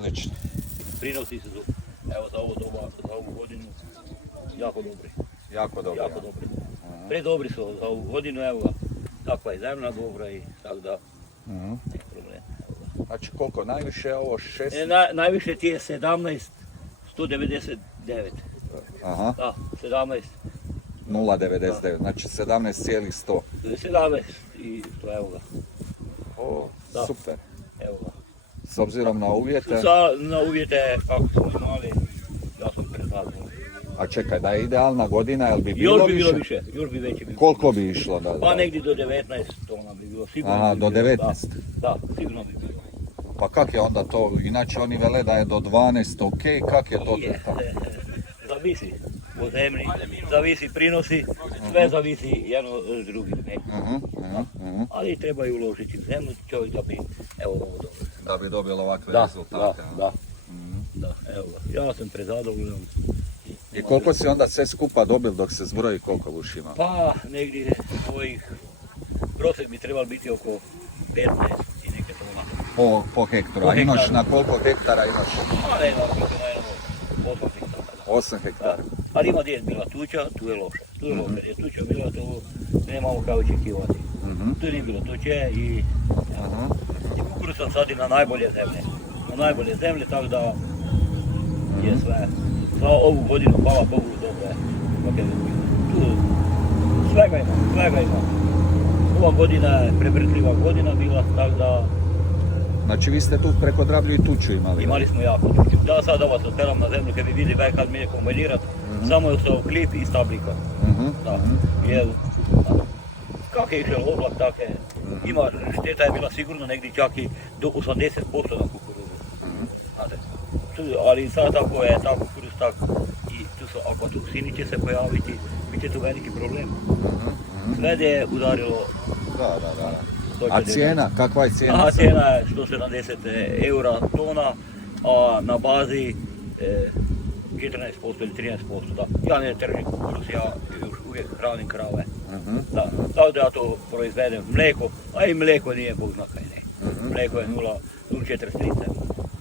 Odlično. Prinosi su, evo za ovo doba, za ovu godinu, jako dobri. Jako dobro. Jako dobri. Predobri su za ovu godinu, evo ga. Takva je zemlja dobra i tako da, nema problema. Znači koliko, najviše je ovo 6? Najviše ti je 17, 199. Aha. Da, 17. 0,99, znači 17,100. 17 i to, evo ga. O, Da. super. Evo ga. S obzirom na uvjete, Na uvjete kako smo imali, ja sam prezadovoljan. a čekaj, da je idealna godina, jel bi bilo Još bi više? bilo više, još bi veće bilo. Koliko bi išlo? Da, Pa negdje do 19 tona bi bilo, sigurno. Aha, bi do bilo, 19. Da, sigurno bi bilo. Pa kak je onda to? Inače oni vele da je do 12 ok, kak je to? Zavisi po zemlji, zavisi prinosi, sve zavisi jedno s drugim. Ali treba i uložiti u zemlju čovjek da bi, evo ovo dobro. Da bi dobilo ovakve Da, rezultate. da, evo ga. Ja sam prezadovoljan. I koliko si onda sve skupa dobil dok se zbroji koliko buš ima? Pa negdje svojih prosjek bi trebalo biti oko 15 i neke tona. Po hektaru, Po a imaš hektaru. na koliko hektara imaš? A ne znam koliko na jednom 8 hektara. 8 hektara. Ali ima gdje je bila tuča, tu je loše. Tu je loše, gdje je tuča bila, to nemamo kao očekivati. Tu nije bilo tuče i kukuruz sam sadio na najbolje zemlje. Na najbolje zemlje, tako da je sve. Za ovu godinu, hvala Bogu, dobro je. Tu svega ima. Ova godina je prevrtljiva godina bila, tako da Znači vi ste tu preko Drablju i tuču imali? imali smo jako tuču. Da, sad ovo se oteram na zemlju, kad bi vidi kad mi je kombinirat, samo je ostao klip i stablika. Da, jer kak je išao oblak, tak je, ima, šteta je bila sigurno negdje čak i do 80% na kukuruzu. Znate, ali sad tako je, tako kukuruz, tako i tu su aflatoksini će se pojaviti, bit će tu veliki problem. Sve je udarilo. Da. A cijena, kakva je cijena? Aha, cijena je 170 eura tona, a na bazi 14% ili 13%, da. Ja ne tržim kukuruz, ja još uvijek hranim krave. Da, tako da ja to proizvedem mlijeko, a i mlijeko nije bog zna kaj ne. Mlijeko je 0,43,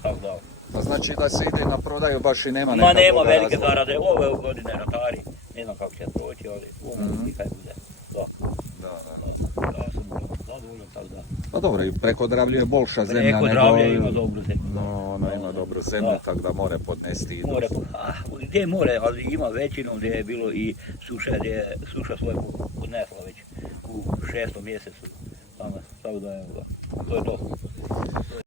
tako da. Pa znači da se ide na prodaju baš i nema Ma neka nema dobra velike razlika. zarade, ove godine ratari, ne znam kako će proći, ali ovo nikaj bude. Da. Ja sam zadovoljan, tako da. Pa dobro, i preko Dravlju je bolša zemlja Preko nego... Dravlja ima dobru zemlju. No, ona ima dobru zemlju, tako da more podnesti i More, dosta. gdje more, ali ima većinom gdje je bilo i suša, gdje je suša svoje podnesla već u 6. mjesecu. Tako da je, to je to.